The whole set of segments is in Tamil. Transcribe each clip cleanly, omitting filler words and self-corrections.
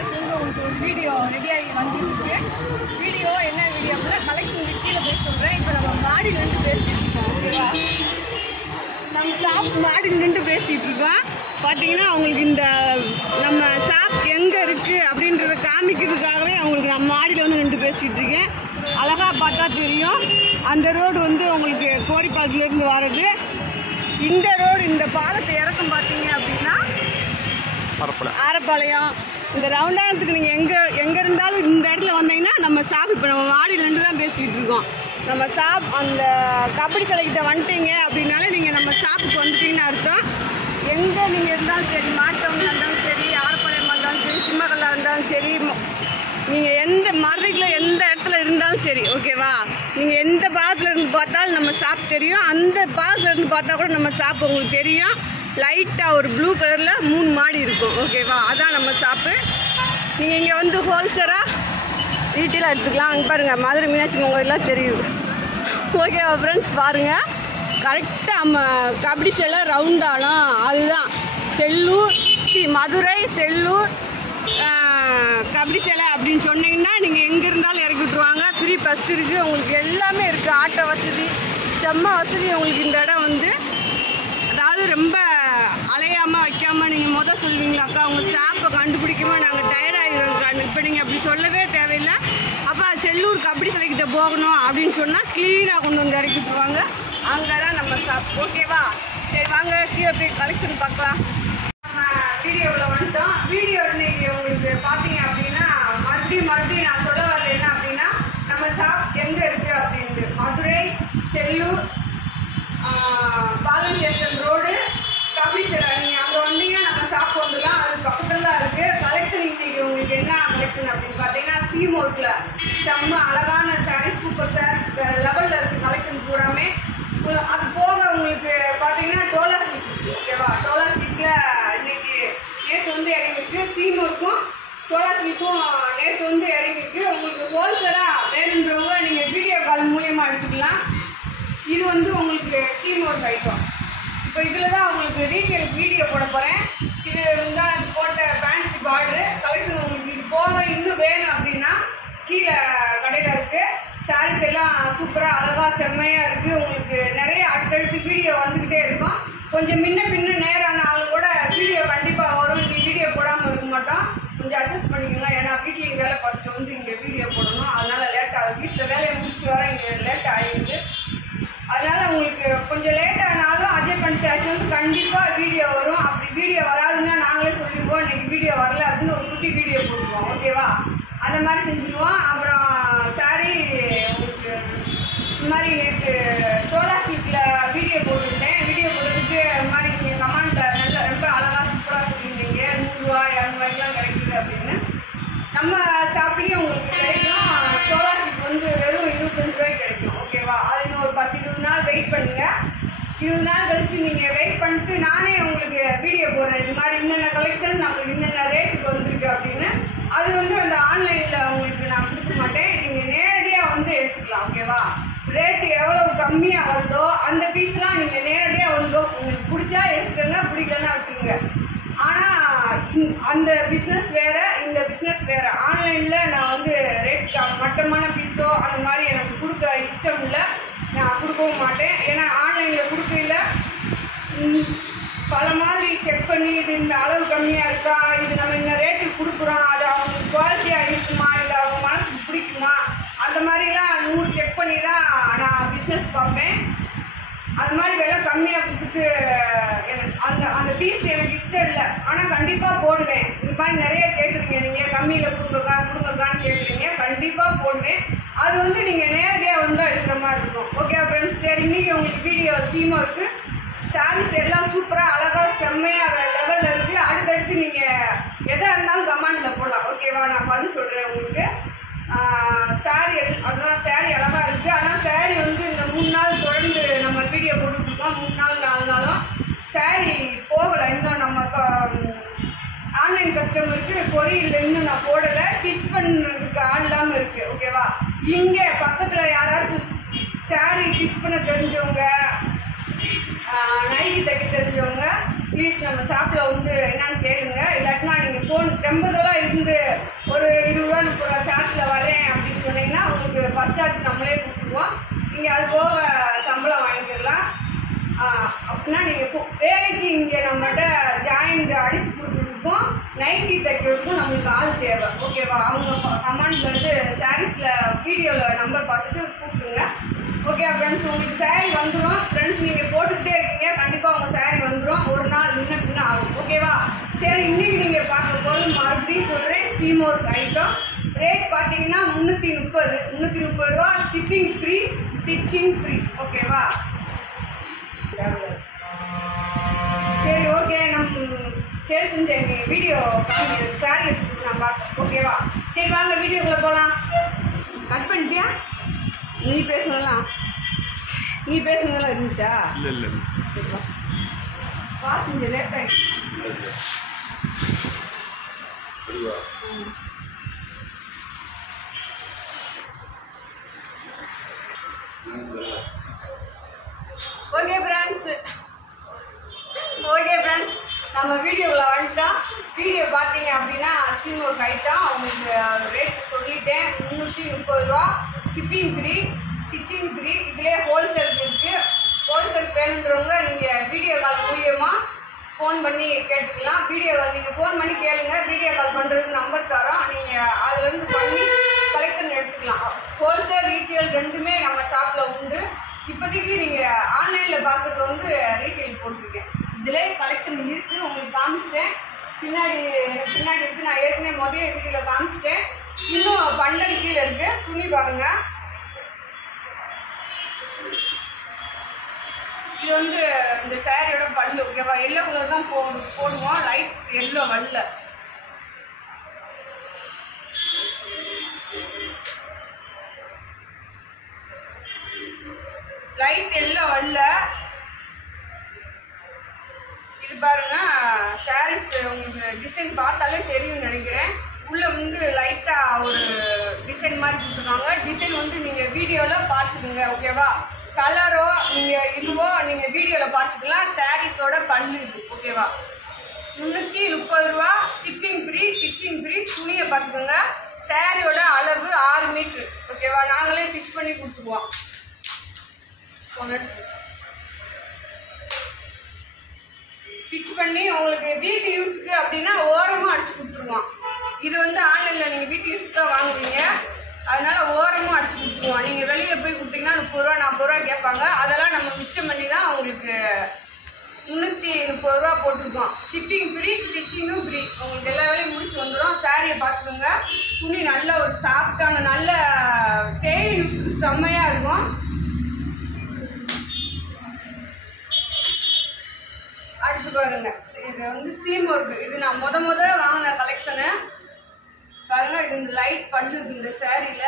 காலேஜ்லேருந்து உங்களுக்கு ஒரு வீடியோ ரெடியாகி வந்துருக்கு. வீடியோ என்ன வீடியோ அப்படின்னா கலெக்ஷனுக்கு கீழே போய் சொல்கிறேன். இப்போ நம்ம மாடியில் நின்று பேசிகிட்டு இருக்கோம். ஓகேவா, நம்ம ஷாப் மாடியில் நின்று பேசிகிட்டு இருக்கோம். பார்த்தீங்கன்னா அவங்களுக்கு இந்த நம்ம ஷாப் எங்கே இருக்குது அப்படின்றத காமிக்கிறதுக்காகவே அவங்களுக்கு நான் மாடியில் வந்து நின்று பேசிகிட்டு இருக்கேன். அழகாக பார்த்தா தெரியும். அந்த ரோடு வந்து உங்களுக்கு கோரிப்பாலத்துலேருந்து வர்றது. இந்த ரோடு இந்த பாலத்தை இறக்கம் பார்த்தீங்க அப்படின்னா ஆரப்பாளையம். இந்த ரவுண்டானத்துக்கு நீங்கள் எங்கே இருந்தாலும் இந்த இடத்துல வந்தீங்கன்னா நம்ம ஷாப் இப்போ நம்ம மாடியிலேருந்து தான் பேசிகிட்டு இருக்கோம். நம்ம ஷாப் அந்த கபடி சிலைக்கிட்ட வந்துட்டீங்க அப்படின்னாலே நீங்கள் நம்ம ஷாப்புக்கு வந்துட்டீங்கன்னு அர்த்தம். எங்கே நீங்கள் இருந்தாலும் சரி, மாட்டவங்க இருந்தாலும் சரி, ஆரப்பாளையமாக இருந்தாலும் சரி, சிம்மக்கல்லா இருந்தாலும் சரி, நீங்கள் எந்த மருதிக்கில் எந்த இடத்துல இருந்தாலும் சரி, ஓகேவா, நீங்கள் எந்த பாகத்தில் இருந்து பார்த்தாலும் நம்ம ஷாப் தெரியும். அந்த பாகத்தில் இருந்து பார்த்தா கூட நம்ம ஷாப் உங்களுக்கு தெரியும். லைட்டாக ஒரு ப்ளூ கலரில் 3 மாடி இருக்கும். ஓகேவா, அதான் நம்ம ஷாப்பு. நீங்கள் இங்கே வந்து ஹோல்சேலாக ரீட்டெயிலாக எடுத்துக்கலாம். அங்கே பாருங்கள் மதுரை மீனாட்சி கோயிலெலாம் தெரியுது. ஓகேவா ஃப்ரெண்ட்ஸ், பாருங்கள் கரெக்டாக நம்ம கபடி சிலை ரவுண்டானோம். அதுதான் செல்லூர் மதுரை செல்லூர் கபடி சிலை அப்படின்னு சொன்னீங்கன்னா நீங்கள் எங்கே இருந்தாலும் இறக்கி விட்ருவாங்க. ஃப்ரீ பஸ் இருக்குது, உங்களுக்கு எல்லாமே இருக்குது. ஆட்டோ வசதி, செம்ம வசதி உங்களுக்கு இந்த இடம் வந்து. அதாவது ரொம்ப அலையாமல் வைக்காமல் நீங்கள் சொல்லுவீங்களாக்கா உங்கள் ஷாப்பை கண்டுபிடிக்காமல் நாங்கள் டயர்டாகிடுவோம். இப்போ நீங்கள் அப்படி சொல்லவே தேவையில்லை. அப்போ செல்லூர் கபடி சிலைக்கிட்ட போகணும் அப்படின்னு சொன்னால் க்ளீனாக கொண்டு வந்து இறக்கி விட்ருவாங்க. அங்கே தான் நம்ம ஷாப். ஓகேவா, சரி வாங்க கீழே போய் கலெக்ஷன் பார்க்கலாம். நம்ம வீடியோவில் வந்துட்டோம். வீடியோ இன்னைக்கு உங்களுக்கு பார்த்தீங்க அப்படின்னா மறுபடியும் நான் சொல்ல வரல என்ன அப்படின்னா நம்ம ஷாப் எங்கே இருக்குது அப்படின்ட்டு. மதுரை செல்லூர் பாலன் ஸ்டேஷன் ரோடு கபடி சிலை. நீங்கள் அங்கே வந்தீங்கன்னா நம்ம ஷாப் வந்துடலாம். அது பக்கத்தில் தான் இருக்குது. கலெக்ஷன் இன்னைக்கு உங்களுக்கு என்ன கலெக்ஷன் அப்படின்னு பார்த்தீங்கன்னா சீமோர்க்கில் செம்ம அழகான சாரீஸ், சூப்பர் சாரீஸ் வேறு லெவலில் இருக்குது கலெக்ஷன் பூராமே. அது போக உங்களுக்கு பார்த்தீங்கன்னா டோலா ஸ்லீப். ஓகேவா, டோலா ஸ்லீப்பில் இன்னைக்கு நேற்று வந்து இறங்கிருக்கு. சீமோருக்கும் டோலா ஸ்லீப்பும் நேற்று வந்து இறங்கிருக்கு. உங்களுக்கு ஹோல்சேலாக வேணுன்றவங்க நீங்கள் வீடியோ கால் மூலியமாக எடுத்துக்கலாம். இது வந்து உங்களுக்கு சீமோர்க் ஐட்டம். இப்போ இதில் தான் உங்களுக்கு ரீட்டெயில் வீடியோ போட போகிறேன். இது தான் போட்ட ஃபேன்சி பார்டரு கலெக்ஷன். உங்களுக்கு இது போக இன்னும் வேணும் அப்படின்னா கீழே கடையில் இருக்குது. சாரீஸ் எல்லாம் சூப்பராக அழகாக செம்மையாக இருக்குது. உங்களுக்கு நிறைய அடுத்தடுத்து வீடியோ வந்துக்கிட்டே இருக்கும். கொஞ்சம் முன்ன பின்ன நேரான ஆள் கூட வீடியோ கண்டிப்பாக வரும். இங்கே வீடியோ போடாமல் இருக்க மாட்டோம். கொஞ்சம் அட்ஜஸ்ட் பண்ணிக்கோங்க. ஏன்னா வீட்லேயும் வேலை பார்த்துட்டு வந்து இங்கே வீடியோ போடணும். அதனால் லேட்டாக வீட்டில் வேலையை முடிச்சுட்டு வர இங்கே லேட் ஆகிடுது. அதனால் உங்களுக்கு கொஞ்சம் லேட் ஆனாலும் அஜய் பண்ணி சார்ஜ் வந்து கண்டிப்பாக வீடியோ வரும். அப்படி வீடியோ வராதுன்னா நாங்களே சொல்லிடுவோம் இன்றைக்கி வீடியோ வரல அப்படின்னு ஒரு குட்டி வீடியோ போட்டுருவோம். ஓகேவா, அந்த மாதிரி செஞ்சுருவோம். அப்புறம் சாரி உங்களுக்கு இந்த மாதிரி நேற்று டோலா ஸ்லீப்பில் வீடியோ போட்டுருந்தேன். வீடியோ போட்டதுக்கு இந்த மாதிரி நீங்கள் கமெண்ட்டில் நல்லா ரொம்ப அழகாக சூப்பராக சொல்லியிருந்தீங்க. 100 ரூபா 200 ரூபாய்க்குலாம் கிடைக்குது அப்படின்னு. நம்ம ஷாப்லேயும் உங்களுக்கு கிடைக்கும். டோலா ஸ்லீப் வந்து வெறும் 25 ரூபாய்க்கு கிடைக்கும். ஓகேவா, அது இன்னும் ஒரு 10-20 நாள் வெயிட் பண்ணுங்கள். 20 நாள் கழிச்சு நீங்கள் வெயிட் பண்ணிட்டு நானே உங்களுக்கு வீடியோ போடுறேன். இது மாதிரி இன்னென்ன கலெக்ஷன் நம்மளுக்கு இன்னென்ன ரேட்டுக்கு வந்திருக்கு அப்படின்னு. அது வந்து அந்த ஆன்லைனில் உங்களுக்கு நான் கொடுக்க மாட்டேன். நீங்கள் நேரடியாக வந்து எடுத்துக்கலாம். ஓகேவா, ரேட்டு எவ்வளோ கம்மியாக வருதோ அந்த பீஸ்லாம் நீங்கள் நேரடியாக வந்தோ உங்களுக்கு பிடிச்சா எடுத்துக்கோங்க, பிடிக்கலன்னா விட்டுருங்க. ஆனால் அந்த பிஸ்னஸ் வேறு, இந்த பிஸ்னஸ் வேறு. ஆன்லைனில் நான் வந்து ரேட் மட்டமான பீஸோ அந்த மாதிரி எனக்கு கொடுக்க இஷ்டம் இல்லை. நான் கொடுக்கவும் மாட்டேன். ஏன்னா ஆன்லைனில் கொடுக்கல பல மாதிரி செக் பண்ணி இது இந்த அளவு கம்மியாக இருக்கா, இது நம்ம இந்த ரேட்டுக்கு கொடுக்குறோம், அது அவங்களுக்கு குவாலிட்டியாக இருக்குமா, இது அவங்க மனசுக்கு பிடிக்குமா, அந்த மாதிரிலாம் 100 செக் பண்ணி தான் நான் பிஸ்னஸ் பார்ப்பேன். அது மாதிரி விலை கம்மியாக கொடுத்துட்டு எனக்கு அந்த பீஸ் எனக்கு இஷ்டம் இல்லை. ஆனால் கண்டிப்பாக போடுவேன். இந்த மாதிரி நிறைய கேட்குறீங்க, நீங்கள் கம்மியில் கொடுங்கக்கான்னு கேட்குறீங்க. கண்டிப்பாக போடுவேன். அது வந்து நீங்கள் நேரடியாக வந்தால் எடுக்கிற மாதிரி இருக்கும். ஓகே ஃப்ரெண்ட்ஸ், சரி இன்றைக்கி உங்களுக்கு வீடியோ சீமோர்க்கு சாரீஸ் எல்லாம் சூப்பராக அழகாக செம்மையாக லெவலில் இருக்குது. அடுத்தடுத்து நீங்கள் எதாக இருந்தாலும் கமெண்டில் போடலாம். ஓகேவா, நான் பதில் சொல்கிறேன் உங்களுக்கு. சாரீ அதெல்லாம் சாரீ அழகாக இருக்குது. ஆனால் சாரீ வந்து இந்த 3 நாள் தொடர்ந்து நம்ம வீடியோ போட்டுருக்கோம். 3 நாள் 4 நாளும் சாரீ போகலை. இன்னும் நம்ம ஆன்லைன் கஸ்டமருக்கு கொரியரில் இன்னும் நான் போடலை. ஸ்டிச் பண்ணுறதுக்கு ஆள் இல்லாமல் இருக்குது. ஓகேவா, இங்கே பக்கத்தில் யாராச்சும் சாரீ ஸ்டிச் பண்ண தெரிஞ்சவங்க, நைட்டி தைக்க தெரிஞ்சவங்க ப்ளீஸ் நம்ம ஷாப்பில் வந்து என்னன்னு கேளுங்க. இல்லாட்டினா நீங்கள் ஃபோன் ரொம்ப தூரம் இருந்து ஒரு 20 ரூபா 30 ரூபா சார்ஜில் வரேன் அப்படின்னு சொன்னீங்கன்னா உங்களுக்கு பஸ் சார்ஜ் நம்மளே கொடுத்துருவோம். நீங்கள் அது போக சம்பளம் வாங்கிக்கலாம். அப்படின்னா நீங்கள் வேலைக்கு இங்கே நம்மகிட்ட ஜாயிண்ட் அடித்து கொடுக்குறதுக்கும் நைட்டி தைக்கிறதுக்கும் நம்மளுக்கு ஆள் தேவை. ஓகேவா? அவங்க கமெண்ட்ல வந்து சாரீஸில் வீடியோவில் நம்பர் பார்த்துட்டு கூப்பிடுங்க. ஓகே ஃப்ரெண்ட்ஸ், உங்களுக்கு சாரீ வந்துடும். ஃப்ரெண்ட்ஸ் நீங்கள் போட்டுக்கிட்டே இருக்கீங்க, கண்டிப்பாக உங்கள் சாரீ வந்துடும். ஒரு நாள் முன்ன ஆகும். ஓகேவா? சரி, இன்றைக்கி நீங்கள் பார்க்க போது மறுபடியும் சொல்கிறேன், சீமோர் ஐட்டம். ரேட் பார்த்தீங்கன்னா 330 ரூபா. Shipping free, stitching free. ஓகேவா? சரி, ஓகே. சரி செஞ்சு எங்கள் வீடியோ சாரீ எடுத்துட்டு நான் பார்க்குறேன். ஓகேவா? சரி வாங்க வீடியோக்குள்ளே போகலாம். கட் பண்ணிட்டியா? நீ பேசுனதெல்லாம் இருந்துச்சா? இல்லை. சரிப்பா, வா செஞ்சு லேட் ஆகிடுச்சு. ஓகே ஃப்ரெண்ட்ஸ், நம்ம வீடியோவில் வந்துட்டோம். வீடியோ பார்த்தீங்க அப்படின்னா சீமோர் ஐட்டம் உங்களுக்கு ரேட் சொல்லிட்டேன். 330 ரூபா. Shipping free, stitching free. இதிலே ஹோல்சேல் இருக்குது. ஹோல்சேல் வேணுன்றவங்க நீங்கள் வீடியோ கால் மூலியமாக ஃபோன் பண்ணி கேட்டுக்கலாம். வீடியோ கால் நீங்கள் ஃபோன் பண்ணி கேளுங்க. வீடியோ கால் பண்ணுறதுக்கு நம்பர் தரோம். நீங்கள் அதுலேருந்து பண்ணி கலெக்ஷன் எடுத்துக்கலாம். ஹோல்சேல், ரீட்டெயில் ரெண்டுமே நம்ம ஷாப்பில் உண்டு. இப்போதைக்கு நீங்கள் ஆன்லைனில் பார்க்குறது வந்து ரீட்டெயில் போட்டிருக்கேன். இதிலே கலெக்ஷன் இருக்குது, உங்களுக்கு காமிச்சிட்டேன். பின்னாடி இருக்குது. நான் ஏற்கனவே முதல்ல வீடியோவில் காமிச்சிட்டேன். இன்னும் பண்டல் கீழே இருக்குது. துணி பாருங்கள். இது வந்து இந்த சாரியோட பல்லு. ஓகேவா? எல்லோ கலர் தான் போடுவோம். லைட் எல்லோ வரல. லைட் எல்லோ வரல. இது பாருங்க, சாரீஸ் உங்களுக்கு டிசைன் பார்த்தாலே தெரியும் நினைக்கிறேன். உள்ளே வந்து லைட்டாக ஒரு டிசைன் மாதிரி கொடுத்துருக்காங்க. டிசைன் வந்து நீங்கள் வீடியோவில் பார்த்துக்குங்க. ஓகேவா? கலரோ நீங்கள் இதுவோ நீங்கள் வீடியோவில் பார்த்துக்கலாம். சாரீஸோட பல்லு இது. ஓகேவா? 330 ரூபா. Shipping free, stitching free. துணியை பார்த்துக்கோங்க. சாரியோட அளவு 6 மீட்ரு. ஓகேவா? நாங்களே ஸ்டிச் பண்ணி கொடுத்துருவோம். ஸ்டிச் பண்ணி உங்களுக்கு வீட்டு யூஸுக்கு அப்படின்னா ஓரமும் அடிச்சு கொடுத்துருவோம். இது வந்து ஆன்லைனில் நீங்கள் வீட்டு யூஸுக்கு தான் வாங்குவீங்க, அதனால் ஓரமும் அடிச்சு கொடுத்துருவோம். நீங்கள் வெளியில் போய் கொடுத்தீங்கன்னா 30 ரூபா 40 ரூபா கேட்பாங்க. அதெல்லாம் நம்ம மிச்சம் பண்ணி தான் உங்களுக்கு 330 ரூபா போட்டிருக்கோம். ஷிப்பிங் ஃப்ரீ, ஸ்டிச்சிங்கும் ஃப்ரீ. உங்களுக்கு எல்லா வேலையும் முடிச்சு வந்துடும். சாரியை பார்த்துக்கோங்க. துணி நல்ல ஒரு சாஃப்டான நல்ல டெய்லி யூஸுக்கு செம்மையாக இருக்கும். அடுத்து பாருங்க, இது வந்து சீமோர்க்கு. இது நான் முத வாங்கின கலெக்ஷனு. பாருங்க, இது இந்த லைட் பல்லு இருக்கு இந்த சாரியில.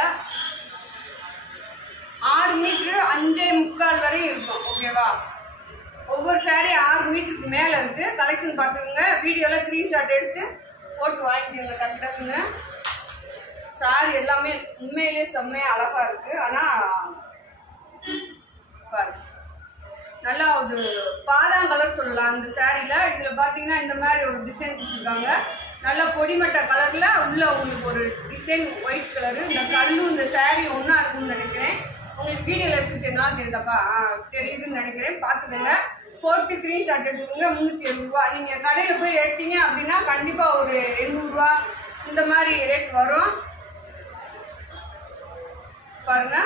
6 மீட்ரு 5.25 வரையும் இருக்கும். ஓகேவா? ஒவ்வொரு சாரி 6 மீட்டருக்கு மேலே இருக்கு. கலெக்ஷன் பார்த்துக்கோங்க. வீடியோவில் ஸ்க்ரீன்ஷாட் எடுத்து போட்டு வாங்கிக்கோங்க. டக்குன்னு சாரி எல்லாமே உண்மையிலே செம்மையாக அழகாக இருக்கு. ஆனால் பாருங்க, நல்லா ஒரு பாதாம் கலர் சொல்லலாம் இந்த சாரியில். இதில் பார்த்தீங்கன்னா இந்த மாதிரி ஒரு டிசைன் கொடுத்துருக்காங்க. நல்லா பொடிமட்ட கலரில் உள்ள உங்களுக்கு ஒரு டிசைன் ஒயிட் கலரு. இந்த கல்லும் இந்த சாரி ஒன்றா இருக்குன்னு நினைக்கிறேன். உங்களுக்கு வீடியோவில் இருக்குது என்ன தெரியுதாப்பா? தெரியுதுன்னு நினைக்கிறேன். பார்த்துக்கோங்க. போட்டு ஸ்க்ரீன்ஷாட் எடுத்துக்கோங்க. 370 ரூபா. நீங்கள் கடையில் போய் எடுத்தீங்க அப்படின்னா கண்டிப்பாக ஒரு 800 ரூபா இந்த மாதிரி ரேட் வரும். பாருங்க,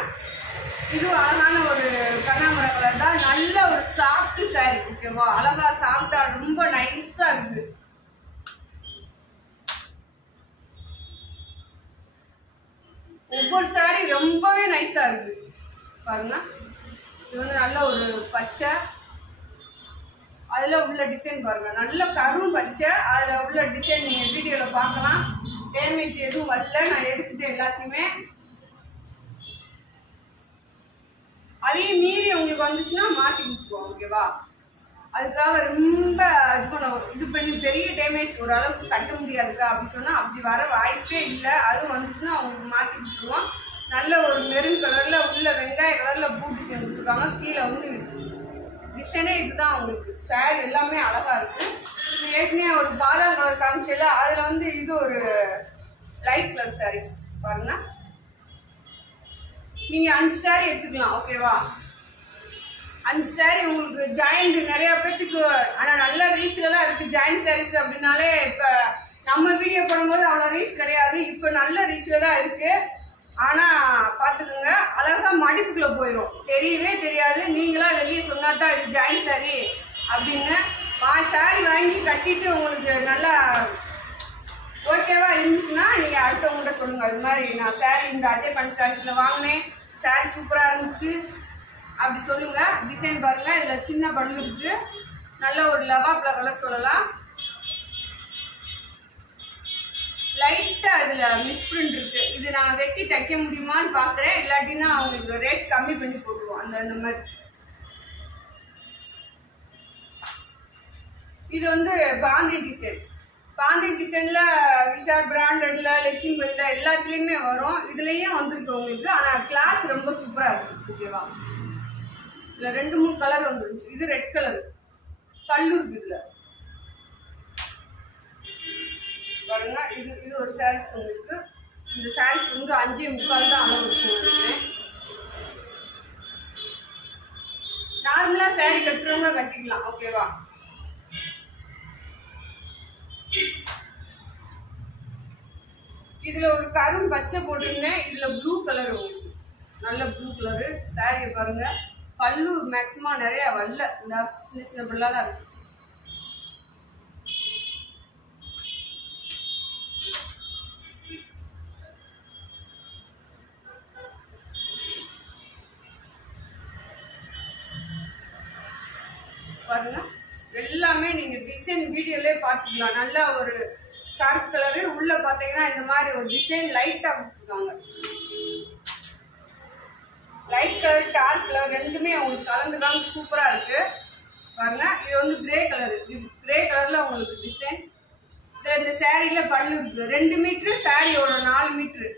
இது அழகான ஒரு கண்ணாமர கலர் தான். நல்ல ஒரு சாஃப்ட் சாரி. ஓகேவா? அழகா சாஃப்டா ரொம்ப நைஸா இருக்கு. ஒவ்வொரு சாரி ரொம்பவே நைஸா இருக்கு. பாருங்க, இது வந்து நல்ல ஒரு பச்சை, அதுல உள்ள டிசைன் பாருங்க, நல்ல கரும் பச்சை. அதுல உள்ள டிசைன் நீங்க வீடியோல பார்க்கலாம். டேமேஜ் எதுவும் வரல. நான் எடுத்துட்டு எல்லாத்தையுமே அதையும் மீறி உங்களுக்கு வந்துச்சுன்னா மாற்றி கொடுத்துருவோம். ஓகேவா? அதுக்காக ரொம்ப இது பண்ணி பெரிய டேமேஜ் ஓரளவுக்கு கட்ட முடியாதுக்கா அப்படின்னு சொன்னால் அப்படி வர வாய்ப்பே இல்லை. அதுவும் வந்துச்சுன்னா அவங்களுக்கு மாற்றி கொடுத்துருவோம். நல்ல ஒரு மெரூன் கலரில் உள்ள வெங்காய கலரில் பூ டிசைன் கொடுத்துருக்காங்க. கீழே வந்து டிசைனே இதுதான் உங்களுக்கு. சாரி எல்லாமே அழகா இருக்கு. இது ஏற்கனவே ஒரு பாதாம் கலர் காமிச்சல, அதுல வந்து இது ஒரு லைட் கலர் சாரீஸ் பாருங்க. நீங்க 5 சாரி எடுத்துக்கலாம் ஓகேவா. 5 சாரி உங்களுக்கு ஜாயிண்ட் நிறைய பேத்துக்கு, ஆனா நல்ல ரீச்ல தான் இருக்கு ஜாயிண்ட் சாரீஸ் அப்படின்னாலே. இப்ப நம்ம வீடியோ போடும்போது அவ்வளோ ரீச் கிடையாது, இப்போ நல்ல ரீச்ல தான் இருக்கு. ஆனா பாத்துக்கோங்க, அழகா மடிப்புக்குள்ள போயிடும், தெரியவே தெரியாது. நீங்களா வெளியே சொன்னா தான் இது ஜாயிண்ட் சாரி அப்படின்னு. சாரி வாங்கி கட்டிட்டு உங்களுக்கு நல்லா ஓகேவா இருந்துச்சுன்னா நீங்க அடுத்தவங்கள்ட்ட சொல்லுங்க, இது மாதிரி நான் சாரி இந்த அஜய் பண்ண சாரீஸ்ல வாங்கினேன், சாரி சூப்பரா இருந்துச்சு அப்படி சொல்லுங்க. டிசைன் பாருங்க, இதுல சின்ன பல்லு இருக்கு, நல்ல ஒரு லவாப்ல கலர் சொல்லலாம். லைட்டா இதுல மிஸ்பிரிண்ட் இருக்கு, இது நான் வெட்டி தைக்க முடியுமான்னு பாக்குறேன், இல்லாட்டினா அவங்களுக்கு ரேட் கம்மி பண்ணி போட்டுருவோம் அந்த மாதிரி. இது வந்து பாந்தி டிசைன். பாந்தி டிசைன்ல விஷால் பிராண்டட்ல லட்சுமிபதியில எல்லாத்துலயுமே வரும், இதுலயும் வந்திருக்கு உங்களுக்கு. ஆனா கிளாத் ரொம்ப சூப்பரா இருக்கு ஓகேவா. இதுல 2-3 கலர் வந்துருச்சு. இது ரெட் கலர் பல்லு இருக்கு இதுல பாருங்க. இது ஒரு சாரீஸ் உங்களுக்கு. இந்த சாரீஸ் வந்து 5.25 தான் அளவு இருக்கும். நார்மலா சாரி கட்டுறவங்க கட்டிக்கலாம் ஓகேவா. இதுல ஒரு கரும் பச்சை போட்டிருந்தேன், இதுல ப்ளூ கலர் உங்களுக்கு, நல்ல ப்ளூ கலரு. சாரியை பாருங்க, பல்லு மேக்சிமம் நிறைய வரல, இந்த சின்ன சின்ன பல்லா தான் இருக்கு. பாருங்க, எல்லாமே நீங்க டிசைன் வீடியோலயே பார்த்துக்கலாம். நல்ல ஒரு டார்க் கலரு, உள்ள பாத்தீங்கன்னா இந்த மாதிரி ஒரு டிசைன் லைட்டா கொடுத்துருக்காங்க. லைட் கலர் டார்க் கலர் ரெண்டுமே உங்களுக்கு கலந்துதான் சூப்பரா இருக்கு பாருங்க. இது வந்து கிரே கலரு, கிரே கலர்ல உங்களுக்கு டிசைன். இதுல இந்த சாரியில பல்லு இருக்கு 2 மீட்டர், சாரியோட 4 மீட்டர்.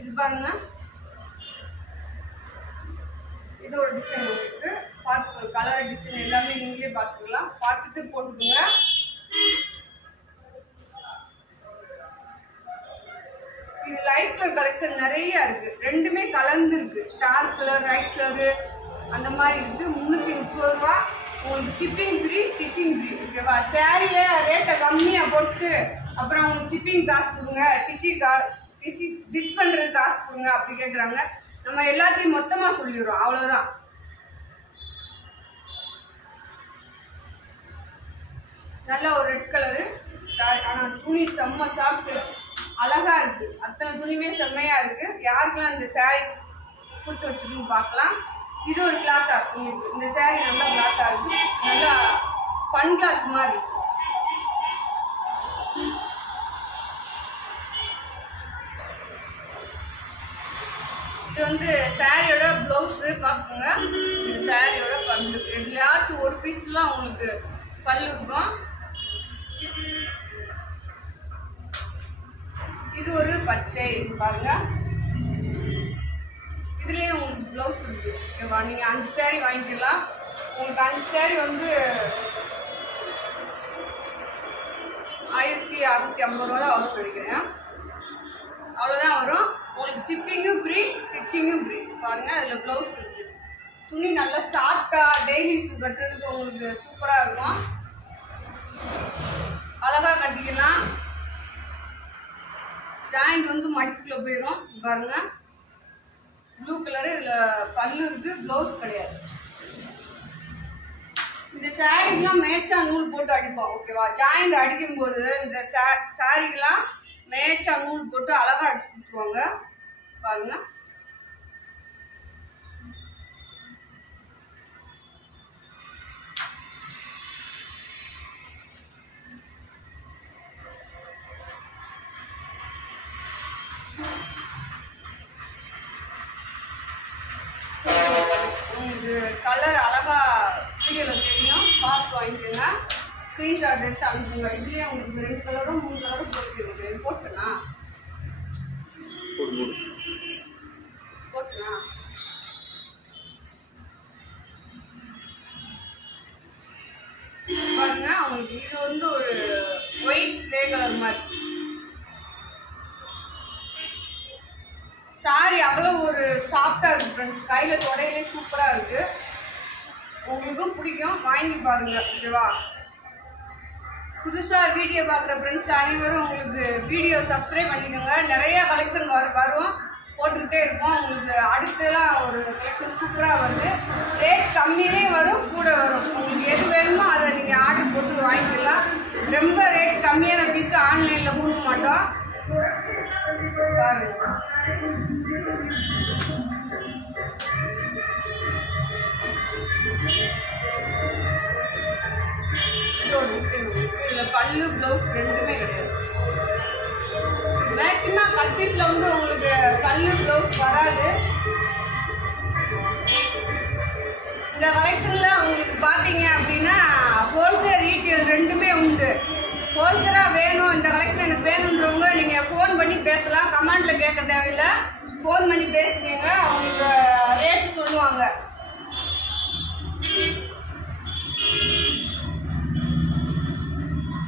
இது பாருங்க, இது ஒரு டிசைன் உங்களுக்கு பார்த்து, கலர் டிசைன் எல்லாமே நீங்களே பார்த்துக்கலாம், பார்த்துட்டு போட்டுக்கோங்க. இது லைட் கலர் கலெக்ஷன் நிறைய இருக்கு, ரெண்டுமே கலந்து இருக்கு. டார்க் கலர் லைட் கலரு அந்த மாதிரி இருக்கு. 330 ரூபா உங்களுக்கு. ஷிப்பிங் ஃப்ரீ, ஸ்டிச்சிங் ஃப்ரீ ஓகேவா. சாரியில ரேட்டை கம்மியா போட்டு அப்புறம் உங்களுக்கு ஷிப்பிங் காசு கொடுங்க, ஸ்டிச் பண்றது காசு கொடுங்க அப்படி கேட்குறாங்க. நம்ம எல்லாத்தையும் மொத்தமா சொல்லிடுறோம், அவ்வளவுதான். நல்ல ஒரு ரெட் கலரு சாரி, ஆனா துணி செம்ம சாப்பிட்டு அழகா இருக்கு. அத்தனை துணியுமே செம்மையா இருக்கு. யாருக்கெல்லாம் இந்த சாரீஸ் கொடுத்து வச்சுக்கணும்னு பார்க்கலாம். இது ஒரு கிளாத்தா உங்களுக்கு. இந்த சாரி நல்லா கிளாத்தா இருக்கு, நல்லா பன் கிளாத் மாதிரி இருக்கு. இது வந்து சாரியோட பிளவுஸ் பார்த்துக்கோங்க. இது சாரியோட பல்லு, எதுலையாச்சும் ஒரு பீஸ்லாம் உங்களுக்கு பல்லு இருக்கும். இது ஒரு பச்சை பாருங்க, இதுலயே உங்களுக்கு பிளவுஸ் இருக்கு ஓகேவா. நீங்க 5 சாரி வாங்கிக்கலாம். உங்களுக்கு 5 சாரி வந்து 1650 ரூபா தான் வரும் நினைக்கிறேன், அவ்வளோதான் வரும். உங்களுக்கு ஷிப்பிங்கும் ஃப்ரீ, ஸ்டிச்சிங்கும் ஃப்ரீ. பாருங்க, அதில் ப்ளவுஸ் இருக்கு. துணி நல்லா சாஃப்டா டெய்லி யூஸ் கட்டுறதுக்கு உங்களுக்கு சூப்பராக இருக்கும், அழகா கட்டிக்கலாம். ஜாயிண்ட் வந்து மடிப்புக்குள்ள போயிடும் பாருங்க. ப்ளூ கலரு, இதில் பல்லு இருக்கு, ப்ளவுஸ் கிடையாது. இந்த சாரிக்கெல்லாம் மேட்சா நூல் போட்டு அடிப்போம் ஓகேவா. ஜாயிண்ட் அடிக்கும் போது இந்த சாரிக்கெல்லாம் மேட்சா நூல் போட்டு அழகா அடிச்சு கொடுத்துருவாங்க பாருங்க. உங்களுக்கு கலர் அழகா வீடியோல தெரியும், பார்த்து வாங்கிக்கோங்க. ஸ்க்ரீன்ஷாட் எடுத்து அனுப்புங்க. இதுலேயே உங்களுக்கு 2 கலரும் 3 கலரும் போட்டுருக்கேன். போட்டுனா பாருங்க. உங்களுக்கு இது வந்து ஒரு ஒயிட் கிரே கலர் மாதிரி சாரி. அவ்வளோ ஒரு சாஃப்டாக இருக்குது ஃப்ரெண்ட்ஸ். கையில் தொடையிலே சூப்பராக இருக்குது. உங்களுக்கும் பிடிக்கும், வாங்கி பாருங்க. ஓகேவா? புதுசாக வீடியோ பார்க்குற ஃப்ரெண்ட்ஸ் அனைவரும் உங்களுக்கு வீடியோ சப்ஸ்கிரைப் பண்ணிக்கோங்க. நிறைய கலெக்ஷன் வரும், போட்டுக்கிட்டே இருப்போம். உங்களுக்கு அடுத்தெல்லாம் ஒரு கலெக்ஷன் சூப்பராக வருது. ரேட் கம்மியிலே வரும், கூட வரும். உங்களுக்கு எது வேணுமோ அதை நீங்கள் ஆர்டர் போட்டு வாங்கிக்கலாம். ரொம்ப ரேட் கம்மியான பீஸ் ஆன்லைனில் கொடுக்க மாட்டோம். பாருங்க. இதில் பல்லு ப்ளவுஸ் ரெண்டுமே கிடையாது. மேக்ஸிமம் கட் பீஸில் வந்து உங்களுக்கு பல்லு ப்ளவுஸ் வராது. இந்த கலெக்ஷனில் உங்களுக்கு பார்த்தீங்க அப்படின்னா ஹோல்சேல் ரீட்டெயில் ரெண்டுமே உண்டு. ஹோல்சேலாக வேணும், இந்த கலெக்ஷன் எனக்கு வேணுன்றவங்க நீங்கள் ஃபோன் பண்ணி பேசலாம். கமெண்டில் கேட்க தேவையில்லை, ஃபோன் பண்ணி பேசுனீங்க, அவங்களுக்கு ரேட் சொல்லுவாங்க.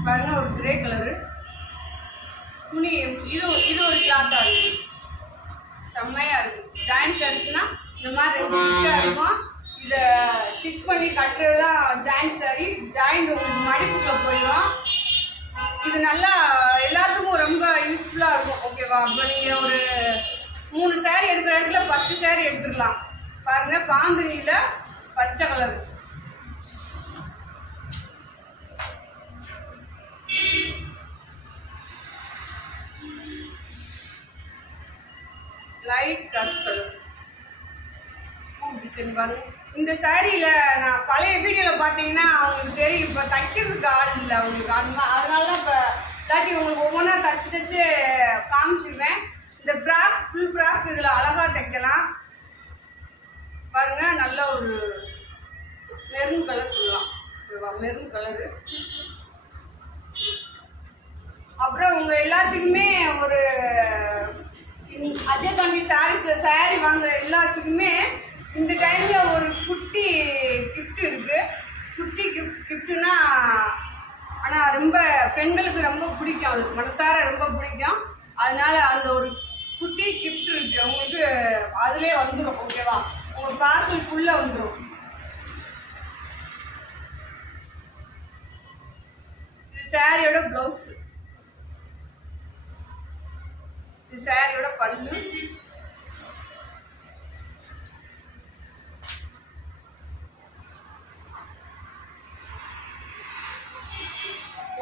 பாருங்க, ஒரு கிரே கலரு துணி. இது ஒரு கிளாத்தாக இருக்குது, செம்மையாக இருக்குது. ஜாயிண்ட் சாரீஸ்னால் இந்த மாதிரி 2 ஸ்டிச்சாக இருக்கும். இதை ஸ்டிச் பண்ணி கட்டுறது தான் ஜாயிண்ட் சாரீ. ஜாயிண்ட் உங்களுக்கு மடிப்புக்குள்ளே போயிடும். இது நல்லா எல்லாத்துக்கும் ரொம்ப யூஸ்ஃபுல்லாக இருக்கும். ஓகேவா? அப்போ நீங்கள் ஒரு 3 சாரீ எடுக்கிற இடத்துல 10 சாரீ எடுத்துக்கலாம். பாருங்கள், பாந்தினியில் பச்சை கலர், லைட் கலர் டிசைன் பாருங்க. இந்த சாரியில நான் பழைய வீடியோவில் பார்த்தீங்கன்னா அவங்களுக்கு தெரியும், இப்போ தைக்கிறதுக்கு ஆள் இல்லை அவங்களுக்கு. அதனால தான் இப்போ இல்லாட்டி உங்களுக்கு ஒவ்வொன்றா தச்சு காமிச்சிருவேன். இந்த ப்ராக், ஃபுல் ப்ராக் இதில் அழகாக தைக்கலாம். பாருங்க, நல்ல ஒரு மெரூன் கலர் சொல்லலாம். Maroon colour. அப்புறம் உங்க எல்லாத்துக்குமே ஒரு அஜய் காந்தி சாரீஸ்ல சாரீ வாங்குற எல்லாத்துக்குமே இந்த டைம்ல ஒரு குட்டி கிஃப்ட் இருக்கு. குட்டி கிஃப்ட்னா ஆனால் ரொம்ப பெண்களுக்கு ரொம்ப பிடிக்கும், அது மனசார ரொம்ப பிடிக்கும். அதனால அந்த ஒரு குட்டி கிஃப்ட் இருக்கு உங்களுக்கு, அதுலேயே வந்துடும். ஓகேவா? உங்கள் பார்சலுக்குள்ளே வந்துடும். இது சாரியோட ப்ளவுஸ், இது சாரியோட பல்லு.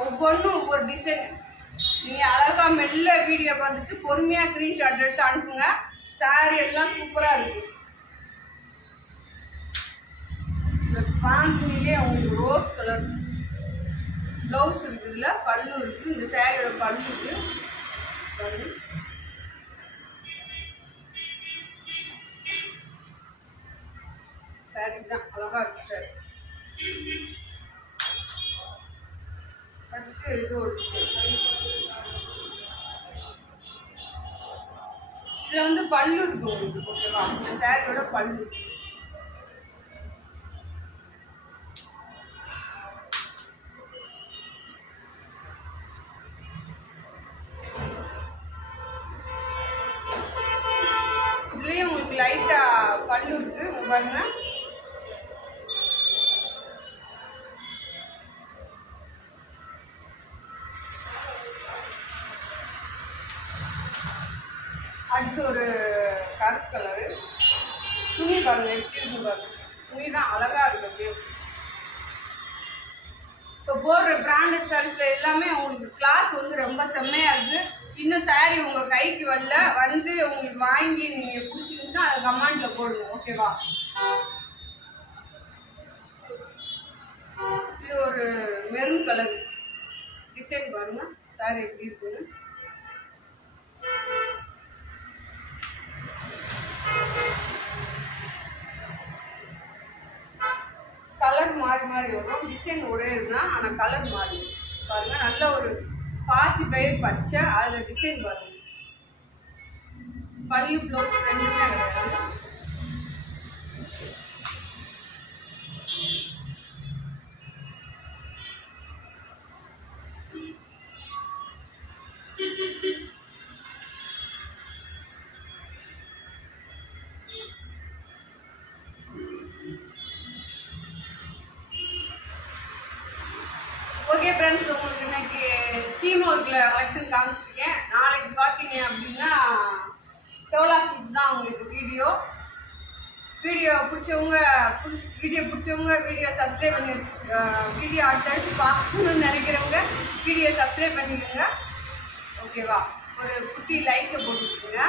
ஒவ்வொன்றும் ஒவ்வொரு டிசைன். நீங்கள் அழகா மெல்ல வீடியோ பார்த்துட்டு பொறுமையாக ஸ்க்ரீன்ஷாட் எடுத்து அனுப்புங்க. சாரி எல்லாம் சூப்பராக இருக்கு. இந்த பாந்திலே உங்களுக்கு ரோஸ் கலர் ப்ளவுஸ் இருக்குதுல, பல்லு இருக்கு. இந்த சாரியோட பல்லு இருக்கு. சாரி தான் அழகா இருக்கு சார். அடுத்து இது ஒரு இதுல வந்து பல்லு இருக்கு உங்களுக்கு. ஓகேவா? இந்த சாரியோட பல்லு. இதுலயும் உங்களுக்கு லைட்டா பல்லு இருக்கு பாருங்க. அடுத்து ஒரு கருப்பு கலரு துணி பாருங்க, எப்படி இருக்கு பாருங்க. துணி தான் அழகா இருக்கு. அப்படியே இப்போ போடுற பிராண்டட் சாரீஸ்ல எல்லாமே உங்களுக்கு கிளாத் வந்து ரொம்ப செம்மையா இருக்கு. இன்னும் சாரீ உங்க கைக்கு வரல, வந்து உங்களுக்கு வாங்கி நீங்க பிடிச்சிருந்துச்சுன்னா அதை கமெண்ட்ல போடுங்க. ஓகேவா? இது ஒரு மெரூன் கலர் டிசைன் பாருங்க. சாரீ எப்படி இருக்குன்னு. கலர் மாறி வேறு மாதிரி வரும். டிசைன் ஒரே இதுதான், ஆனால் கலர் மாறி பாருங்கள். நல்ல ஒரு பாசி பயிர் பச்சை, அதில் டிசைன் பாருங்கள். பல்லு ப்ளவுஸ் ரெண்டுமே கிடையாது. ஓகே ஃப்ரெண்ட்ஸ், உங்களுக்கு இன்னைக்கு சீம் ஒர்க்கில் கலெக்ஷன் காமிச்சிருக்கேன். நாளைக்கு பார்த்தீங்க அப்படின்னா தோலா சீட் தான் உங்களுக்கு வீடியோ பிடிச்சவங்க வீடியோ சப்ஸ்கிரைப் பண்ணி வீடியோ அடுத்தடுத்து பார்க்கணும்னு நினைக்கிறவங்க வீடியோ சப்ஸ்கிரைப் பண்ணிக்கோங்க. ஓகேவா? ஒரு குட்டி லைக்கை போட்டுக்கோங்க.